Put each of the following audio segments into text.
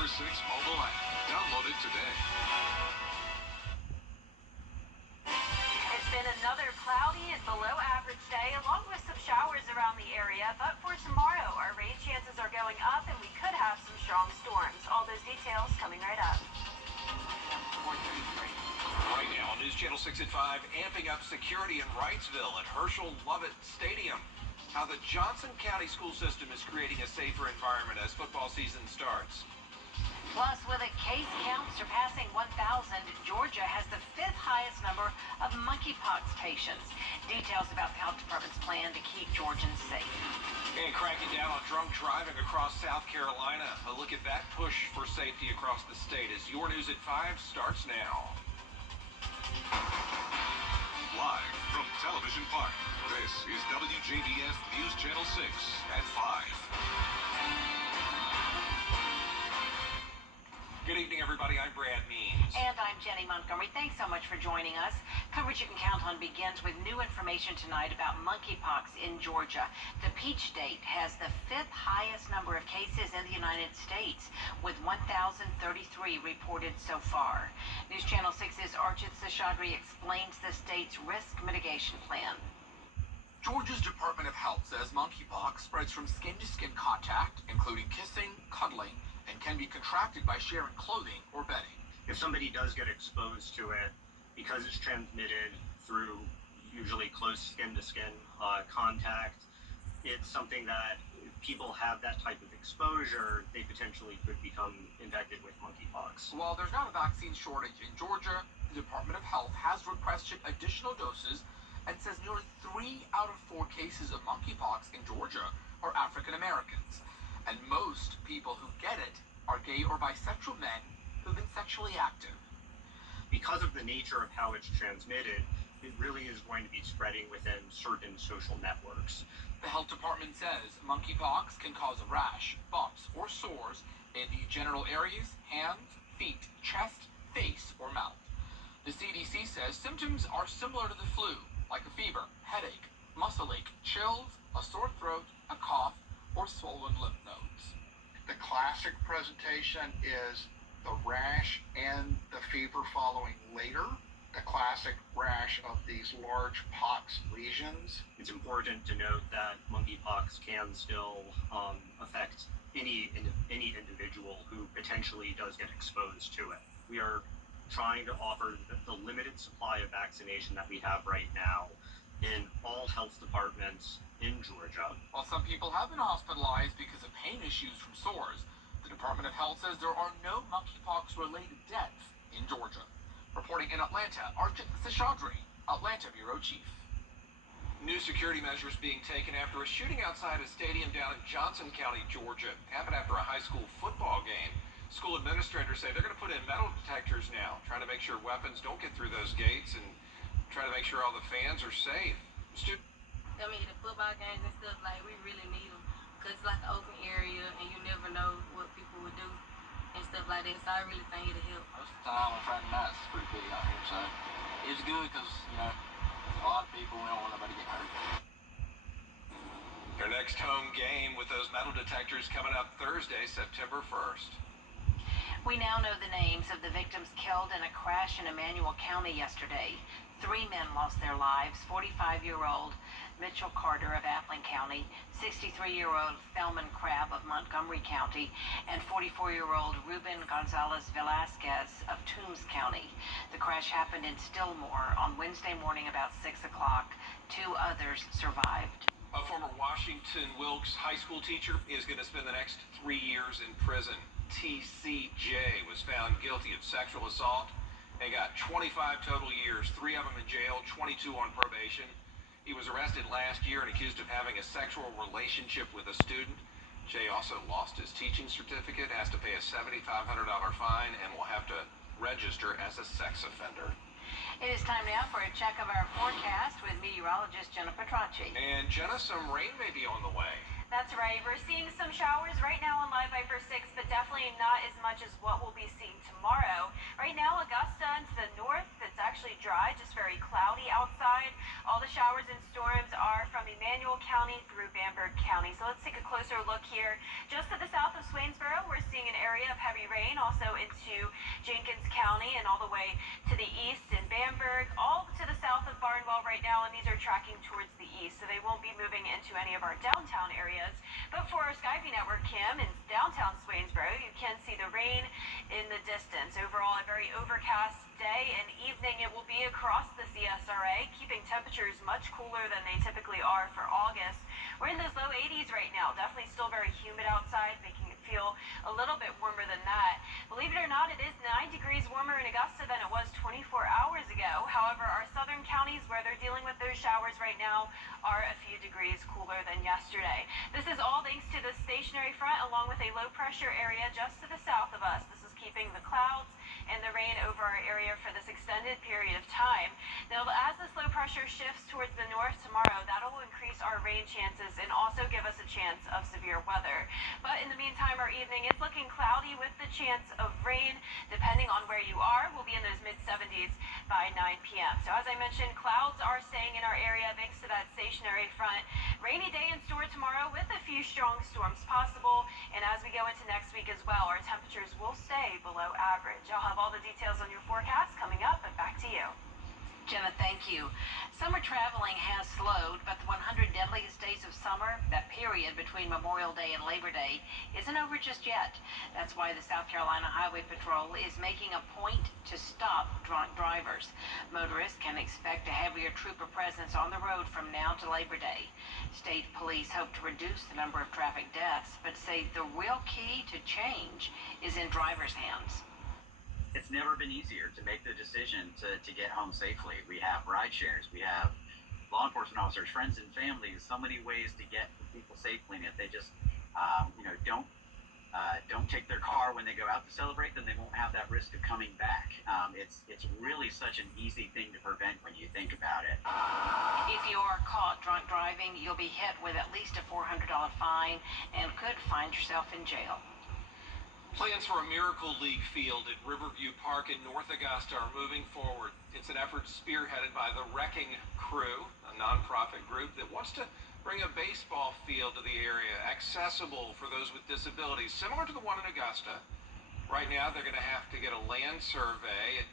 Super 6 mobile app. Download it today. It's been another cloudy and below average day, along with some showers around the area. But for tomorrow, our rain chances are going up, and we could have some strong storms. All those details coming right up. Right now on News Channel 6 at 5, amping up security in Wrightsville at Herschel Lovett Stadium. How the Johnson County school system is creating a safer environment as football season starts. Plus, with a case count surpassing 1,000, Georgia has the 5th highest number of monkeypox patients. Details about the health department's plan to keep Georgians safe. And cracking down on drunk driving across South Carolina. A look at that push for safety across the state as Your News at 5 starts now. Live from Television Park, this is WJDF News Channel 6 at 5. Good evening, everybody. I'm Brad Means. And I'm Jenny Montgomery. Thanks so much for joining us. Coverage you can count on begins with new information tonight about monkeypox in Georgia. The Peach State has the 5th highest number of cases in the United States, with 1,033 reported so far. News Channel 6's Archit Seshadri explains the state's risk mitigation plan. Georgia's Department of Health says monkeypox spreads from skin-to-skin contact, including kissing, cuddling, and can be contracted by sharing clothing or bedding. If somebody does get exposed to it, because it's transmitted through usually close skin-to-skin contact, it's something that if people have that type of exposure, they potentially could become infected with monkeypox. While there's not a vaccine shortage in Georgia, the Department of Health has requested additional doses and says nearly 3 out of 4 cases of monkeypox in Georgia are African Americans. And most people who get it are gay or bisexual men who've been sexually active. Because of the nature of how it's transmitted, it really is going to be spreading within certain social networks. The health department says monkeypox can cause a rash, bumps, or sores in the genital areas, hands, feet, chest, face, or mouth. The CDC says symptoms are similar to the flu, like a fever, headache, muscle ache, chills, a sore throat, a cough, or swollen lymph nodes. The classic presentation is the rash and the fever following later, the classic rash of these large pox lesions. It's important to note that monkeypox can still affect any individual who potentially does get exposed to it. We are trying to offer the limited supply of vaccination that we have right now in all health departments in Georgia. While some people have been hospitalized because of pain issues from sores, the Department of Health says there are no monkeypox-related deaths in Georgia. Reporting in Atlanta, Archit Seshadri, Atlanta Bureau Chief. New security measures being taken after a shooting outside a stadium down in Johnson County, Georgia. Happened after a high school football game. School administrators say they're going to put in metal detectors now, trying to make sure weapons don't get through those gates and try to make sure all the fans are safe. I mean, the football games and stuff, like, we really need them because it's like an open area and you never know what people would do and stuff like that. So I really think it'll help. Most of the time on Friday nights, it's pretty big out here, so it's good because, you know, a lot of people, we don't want nobody to get hurt. Their next home game with those metal detectors coming up Thursday, September 1st. We now know the names of the victims killed in a crash in Emmanuel County yesterday. 3 men lost their lives: 45-year-old Mitchell Carter of Appling County, 63-year-old Thelman Crabb of Montgomery County, and 44-year-old Ruben Gonzalez Velasquez of Toombs County. The crash happened in Stillmore on Wednesday morning about 6 o'clock. 2 others survived. A former Washington Wilkes high school teacher is going to spend the next 3 years in prison. TCJ was found guilty of sexual assault and got 25 total years, 3 of them in jail, 22 on probation. He was arrested last year and accused of having a sexual relationship with a student. Jay also lost his teaching certificate, has to pay a $7,500 fine, and will have to register as a sex offender. It is time now for a check of our forecast with meteorologist Jenna Petracci. And Jenna, some rain may be on the way. That's right. We're seeing some showers right now on Live Viper 6, but definitely not as much as what we'll be seeing tomorrow. Right now, Augusta and to the north, it's actually dry, just very cloudy outside. All the showers and storms are from Emmanuel County through Bamberg County. So let's take a closer look here. Just to the south of Swainsboro, we're seeing an area of heavy rain, also into Jenkins County and all the way to the east in Bamberg, all to the south of Barnwell right now, and these are tracking towards the east, so they won't be moving into any of our downtown areas. But for our Skyview network cam in downtown Swainsboro, you can see the rain in the distance. Overall, a very overcast day and evening it will be across the CSRA, keeping temperatures much cooler than they typically are for August. We're in those low 80s right now, definitely still very humid outside, making it feel a little bit warmer than that. Believe it or not, it is 9 degrees warmer in Augusta than it was 24 hours ago. However, our southern counties where they're dealing with those showers right now are a few degrees cooler than yesterday. This is all thanks to the stationary front along with a low pressure area just to the south of us. This is keeping the clouds and the rain over our area for this extended period of time. Now, as this low pressure shifts towards the north tomorrow, that'll increase our rain chances and also give us a chance of severe weather. But in the meantime, our evening is looking cloudy with the chance of rain. Depending on where you are, we'll be in those mid-70s by 9 p.m. So as I mentioned, clouds are staying in our area thanks to that stationary front. Rainy day in store tomorrow with a few strong storms possible. And as we go into next week as well, our temperatures will stay below average. I'll have all the details on your forecast coming up, but back to you. Jenna, thank you. Summer traveling has slowed, but the 100 deadliest days of summer, that period between Memorial Day and Labor Day, isn't over just yet. That's why the South Carolina Highway Patrol is making a point to stop drunk drivers. Motorists can expect a heavier trooper presence on the road from now to Labor Day. State police hope to reduce the number of traffic deaths, but say the real key to change is in drivers' hands. It's never been easier to make the decision to get home safely. We have ride shares, we have law enforcement officers, friends and families, so many ways to get people safely. And if they just, don't take their car when they go out to celebrate, then they won't have that risk of coming back. It's really such an easy thing to prevent when you think about it. If you are caught drunk driving, you'll be hit with at least a $400 fine and could find yourself in jail. Plans for a Miracle League field at Riverview Park in North Augusta are moving forward. It's an effort spearheaded by the Wrecking Crew, a nonprofit group that wants to bring a baseball field to the area, accessible for those with disabilities, similar to the one in Augusta. Right now, they're going to have to get a land survey and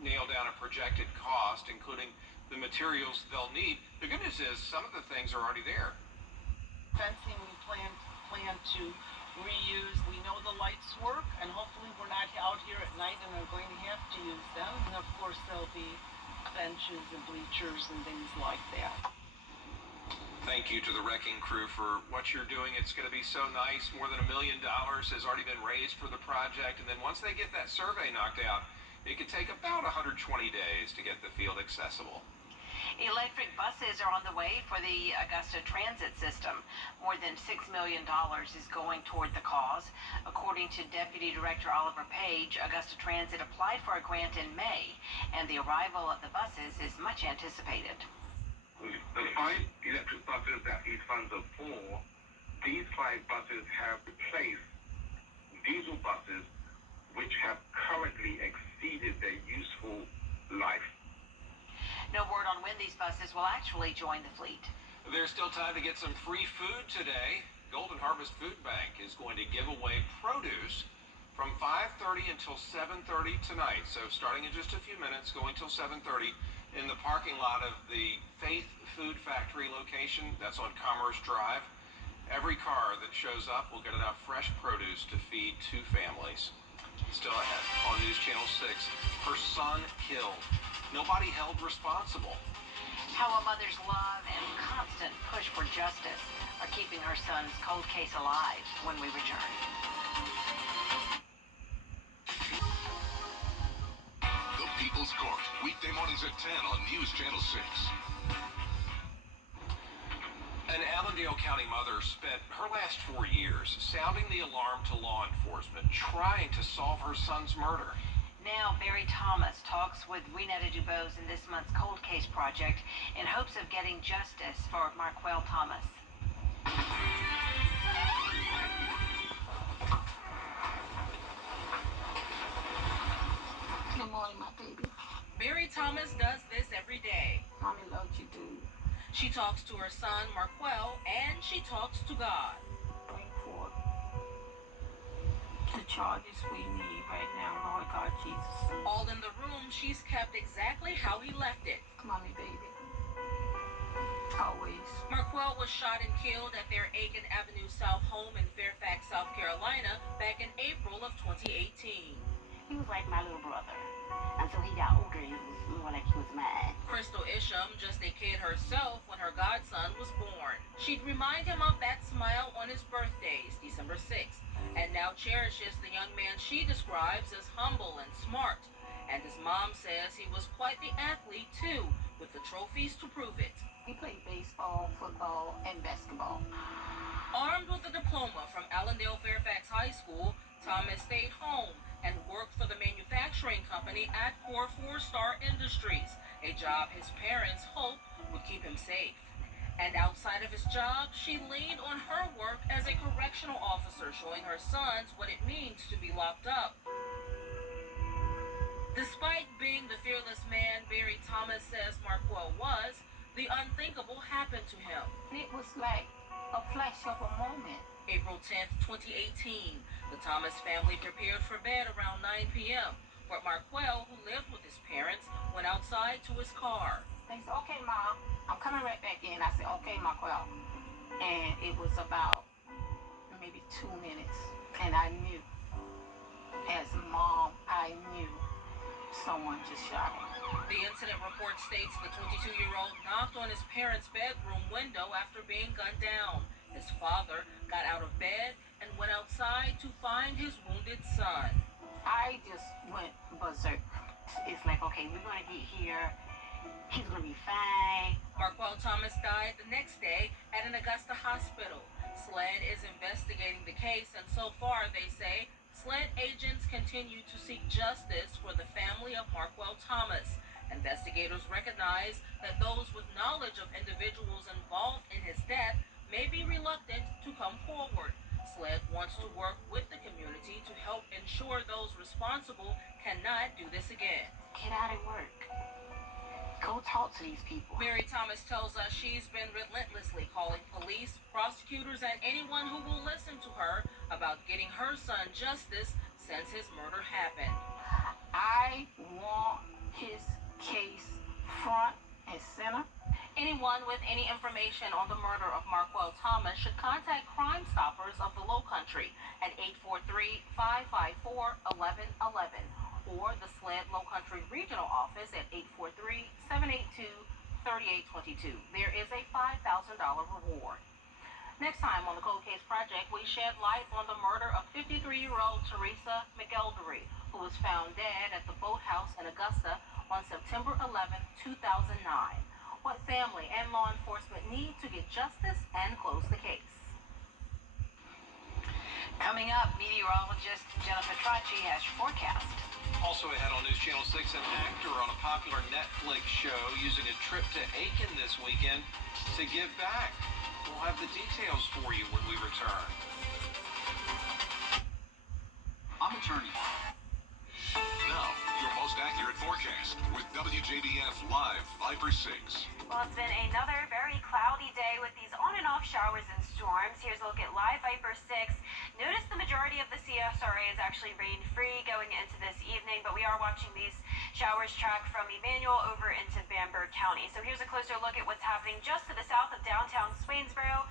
nail down a projected cost, including the materials they'll need. The good news is some of the things are already there. Fencing we plan to reuse. We know the lights work, and hopefully we're not out here at night and are going to have to use them. And of course there'll be benches and bleachers and things like that. Thank you to the Wrecking Crew for what you're doing. It's going to be so nice. More than $1 million has already been raised for the project, and then once they get that survey knocked out, it could take about 120 days to get the field accessible. Electric buses are on the way for the Augusta transit system. More than $6 million is going toward the cause. According to Deputy Director Oliver Page, Augusta Transit applied for a grant in May, and the arrival of the buses is much anticipated. The 5 electric buses that these funds are for, these 5 buses have replaced diesel buses which have currently exceeded their useful life. No word on when these buses will actually join the fleet. There's still time to get some free food today. Golden Harvest Food Bank is going to give away produce from 5:30 until 7:30 tonight. So starting in just a few minutes, going till 7:30 in the parking lot of the Faith Food Factory location. That's on Commerce Drive. Every car that shows up will get enough fresh produce to feed 2 families. Still ahead on News Channel 6, her son killed. Nobody held responsible. How a mother's love and constant push for justice are keeping her son's cold case alive when we return. The People's Court, weekday mornings at 10 on News Channel 6. An Allendale County mother spent her last 4 years sounding the alarm to law enforcement, trying to solve her son's murder. Now, Barry Thomas talks with Wrdw in this month's Cold Case Project in hopes of getting justice for Marquel Thomas. Thomas does this every day. Mommy loves you too. She talks to her son, Marquel, and she talks to God. Bring forth the charges we need right now, Lord God Jesus. All in the room, she's kept exactly how he left it. Mommy, baby. Always. Marquel was shot and killed at their Aiken Avenue South home in Fairfax, South Carolina, back in April of 2018. He was like my little brother. Until he got older, he was more like he was mine. Crystal Isham, just a kid herself when her godson was born. She'd remind him of that smile on his birthdays, December 6th, and now cherishes the young man she describes as humble and smart. And his mom says he was quite the athlete, too, with the trophies to prove it. He played baseball, football, and basketball. Armed with a diploma from Allendale Fairfax High School, Thomas stayed home and worked for the manufacturing company at Core 4-Star Industries, a job his parents hoped would keep him safe. And outside of his job, she leaned on her work as a correctional officer, showing her sons what it means to be locked up. Despite being the fearless man Barry Thomas says Marquel was, the unthinkable happened to him. It was like a flash of a moment. April 10th, 2018, the Thomas family prepared for bed around 9 p.m. But Marquel, who lived with his parents, went outside to his car. They said, okay, Mom, I'm coming right back in. I said, okay, Marquel. And it was about maybe 2 minutes. And I knew, as Mom, I knew someone just shot him. The incident report states the 22-year-old knocked on his parents' bedroom window after being gunned down. His father got out of bed and went outside to find his wounded son. I just went berserk. It's like, okay, we're going to get here. He's going to be fine. Marquel Thomas died the next day at an Augusta hospital. SLED is investigating the case, and so far, they say, SLED agents continue to seek justice for the family of Marquel Thomas. Investigators recognize that those with knowledge of individuals involved in his death may be reluctant to come forward. SLED wants to work with the community to help ensure those responsible cannot do this again. Get out and work. Go talk to these people. Mary Thomas tells us she's been relentlessly calling police, prosecutors, and anyone who will listen to her about getting her son justice since his murder happened. I want his case front and center. Anyone with any information on the murder of Marquel Thomas should contact Crime Stoppers of the Lowcountry at 843-554-1111 or the SLED Lowcountry Regional Office at 843-782-3822. There is a $5,000 reward. Next time on the Cold Case Project, we shed light on the murder of 53-year-old Teresa McElderry, who was found dead at the boathouse in Augusta on September 11, 2009. What family and law enforcement need to get justice and close the case. Coming up, meteorologist Jennifer Tracci has your forecast. Also ahead on News Channel 6, an actor on a popular Netflix show using a trip to Aiken this weekend to give back. We'll have the details for you when we return. I'm attorney. Now, your most accurate forecast with WJBF Live Viper 6. Well, it's been another very cloudy day with these on and off showers and storms. Here's a look at Live Viper 6. Notice the majority of the CSRA is actually rain-free going into this evening, but we are watching these showers track from Emmanuel over into Bamberg County. So here's a closer look at what's happening just to the south of downtown Swainsboro.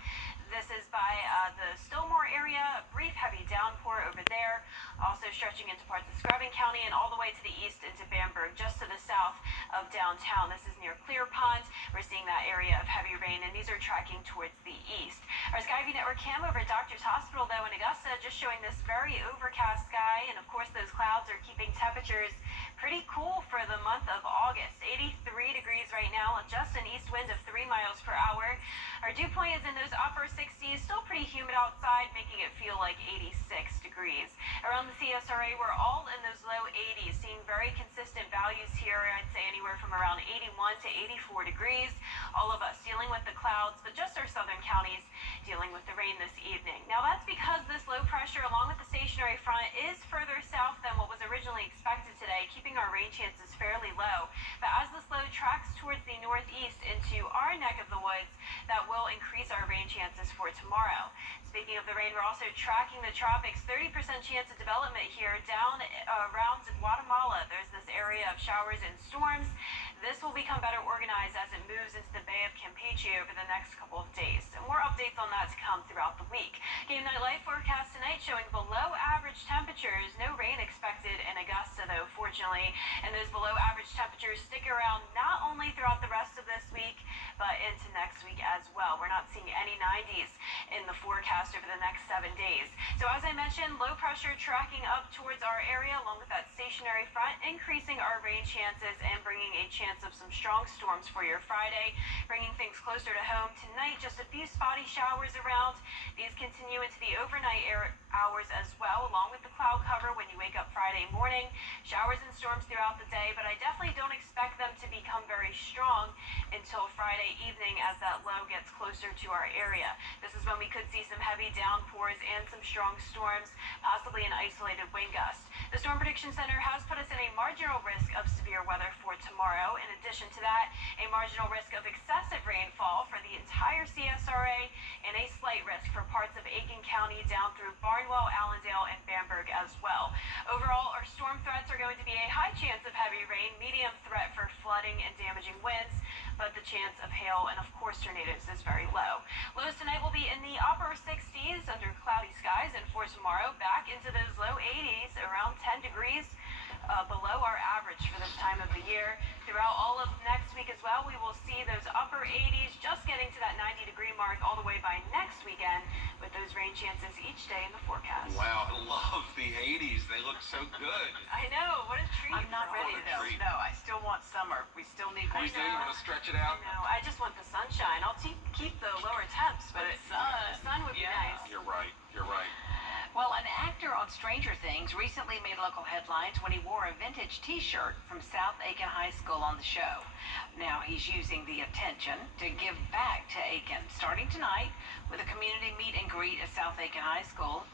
This is by the Stillmore area, a brief heavy downpour over there, also stretching into parts of Scrubbing County and all the way to the east into Bamberg, just to the south of downtown. This is near Clear Pond. We're seeing that area of heavy rain, and these are tracking towards the east. Our Skyview Network cam over at Doctor's Hospital, though, in Augusta, just showing this very overcast sky, and of course those clouds are keeping temperatures pretty cool for the month of August. 83 degrees right now, just an east wind of 3 miles per hour. Our dew point is in those upper 60s, still pretty humid outside, making it feel like 86 degrees. Around the CSRA, we're all in those low 80s, seeing very consistent values here. I'd say anywhere from around 81 to 84 degrees. All of us dealing with the clouds, but just our southern counties dealing with the rain this evening. Now that's because this low pressure, along with the stationary front, is further south than what was originally originally expected today, keeping our rain chances fairly low. But as this low tracks towards the northeast into our neck of the woods, that will increase our rain chances for tomorrow. Speaking of the rain, we're also tracking the tropics. 30% chance of development here down around Guatemala. There's this area of showers and storms. This will become better organized as it moves into the Bay of Campeche over the next couple of days. And more updates on that to come throughout the week. Game night live forecast tonight showing below average temperatures. No rain expected in Augusta, though, fortunately. And those below average temperatures stick around not only throughout the rest of this week, but into next week as well. We're not seeing any 90s in the forecast over the next 7 days. So as I mentioned, low pressure tracking up towards our area along with that stationary front, increasing our rain chances and bringing a chance of some strong storms for your Friday, bringing things closer to home tonight. Just a few spotty showers around. These continue into the overnight hours as well, along with the cloud cover when you wake up Friday morning. Showers and storms throughout the day, but I definitely don't expect them to become very strong until Friday evening as that low gets closer to our area. This is when we could see some heavy downpours and some strong storms, possibly an isolated wind gust. The Storm Prediction Center has put us in a marginal risk of severe weather for tomorrow. In addition to that, a marginal risk of excessive rainfall for the entire CSRA and a slight risk for parts of Aiken County down through Barnwell, Allendale, and Bamberg as well. Overall, our storm threats are going to be a high chance of heavy rain, medium threat for flooding and damaging winds, but the chance of hail and, of course, tornadoes is very low. Lows tonight will be in the upper 60s under cloudy skies, and for tomorrow, back into those low 80s, around 10 degrees. Below our average for this time of the year. Throughout all of next week as well, we will see those upper 80s just getting to that 90-degree mark all the way by next weekend with those rain chances each day in the forecast. Wow, I love the 80s. They look so good. I know, what a treat. I'm not ready though. treat. No, I still want summer. We still need We more still summer. want to stretch it out. No, I just want the sunshine. I'll keep the lower temps, but the sun would be nice. You're right. You're right. Well, an actor on Stranger Things recently made local headlines when he wore a vintage t-shirt from South Aiken High School on the show. Now he's using the attention to give back to Aiken, starting tonight with a community meet and greet at South Aiken High School.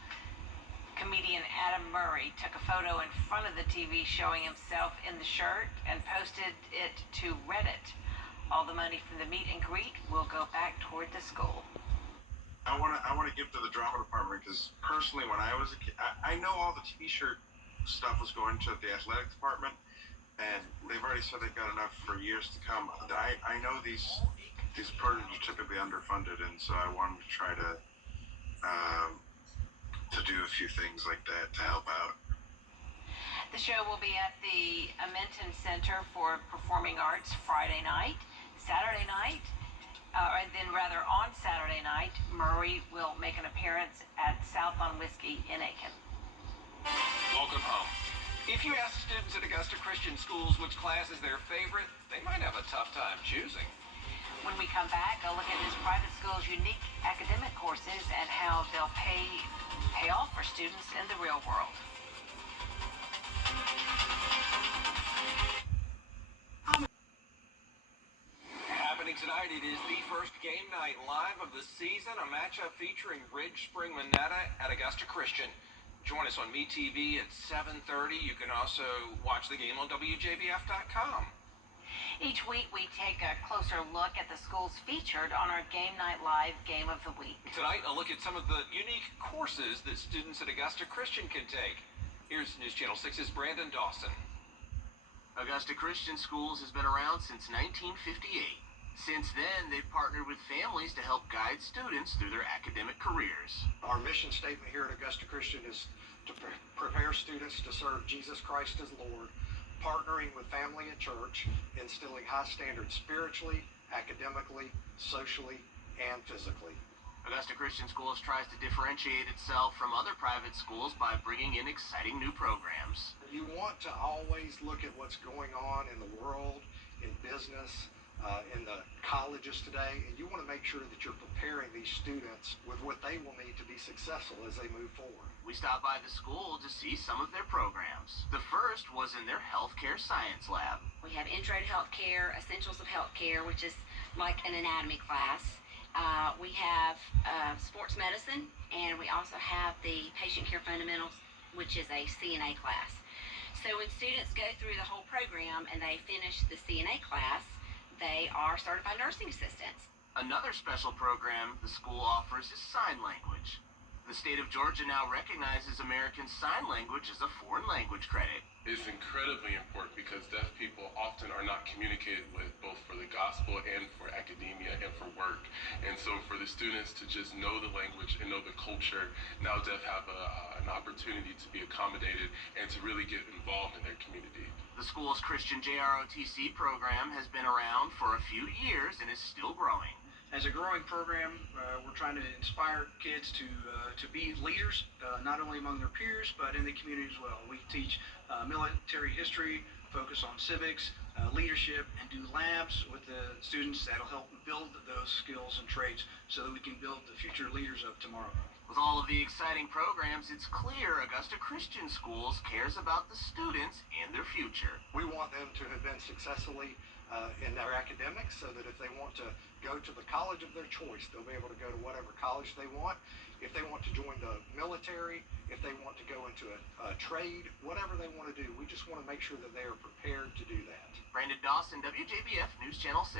Comedian Adam Murray took a photo in front of the TV showing himself in the shirt and posted it to Reddit. All the money from the meet and greet will go back toward the school. I want to give to the drama department because personally, when I was a kid, I know all the T-shirt stuff was going to the athletic department, and they've already said they've got enough for years to come. I know these programs are typically underfunded, and so I wanted to try to do a few things like that to help out. The show will be at the Amenton Center for Performing Arts Friday night, Saturday night. On Saturday night, Murray will make an appearance at South on Whiskey in Aiken. Welcome home. If you ask students at Augusta Christian Schools which class is their favorite, they might have a tough time choosing. When we come back, I'll look at this private school's unique academic courses and how they'll pay off for students in the real world. Happening tonight, it is the first game night live of the season, a matchup featuring Ridge Spring Minetta at Augusta Christian. Join us on MeTV at 7:30. You can also watch the game on WJBF.com. Each week, we take a closer look at the schools featured on our Game Night Live Game of the Week. Tonight, a look at some of the unique courses that students at Augusta Christian can take. Here's News Channel 6's Brandon Dawson. Augusta Christian Schools has been around since 1958. Since then, they've partnered with families to help guide students through their academic careers. Our mission statement here at Augusta Christian is to prepare students to serve Jesus Christ as Lord, partnering with family and church, instilling high standards spiritually, academically, socially, and physically. Augusta Christian Schools tries to differentiate itself from other private schools by bringing in exciting new programs. You want to always look at what's going on in the world, in business, in the colleges today, and you want to make sure that you're preparing these students with what they will need to be successful as they move forward. We stopped by the school to see some of their programs. The first was in their healthcare science lab. We have intro to healthcare, essentials of healthcare, which is like an anatomy class. We have sports medicine, and we also have the patient care fundamentals, which is a CNA class. So when students go through the whole program and they finish the CNA class, they are certified nursing assistants. Another special program the school offers is sign language. The state of Georgia now recognizes American Sign Language as a foreign language credit. It's incredibly important because deaf people often are not communicated with both for the gospel and for academia and for work. And so for the students to just know the language and know the culture, now deaf have an opportunity to be accommodated and to really get involved in their community. The school's Christian JROTC program has been around for a few years and is still growing. As a growing program, we're trying to inspire kids to be leaders, not only among their peers, but in the community as well. We teach military history, focus on civics, leadership, and do labs with the students that'll help build those skills and traits so that we can build the future leaders of tomorrow. With all of the exciting programs, it's clear Augusta Christian Schools cares about the students and their future. We want them to have been successfully in their academics so that if they want to go to the college of their choice, they'll be able to go to whatever college they want. If they want to join the military, if they want to go into a trade, whatever they want to do, we just want to make sure that they are prepared to do that. Brandon Dawson, WJBF News Channel 6.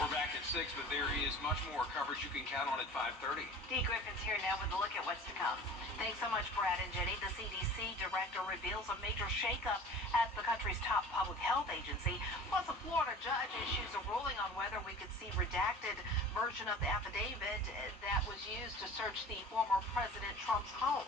We're back at 6, but there is much more coverage you can count on at 5:30. Dee Griffin's here now with a look at what's to come. Thanks so much, Brad and Jenny. The CDC director reveals a major shakeup at the country's top public health agency. Plus, a Florida judge issues a ruling on whether we could see redacted version of the affidavit that was used to search the former President Trump's home.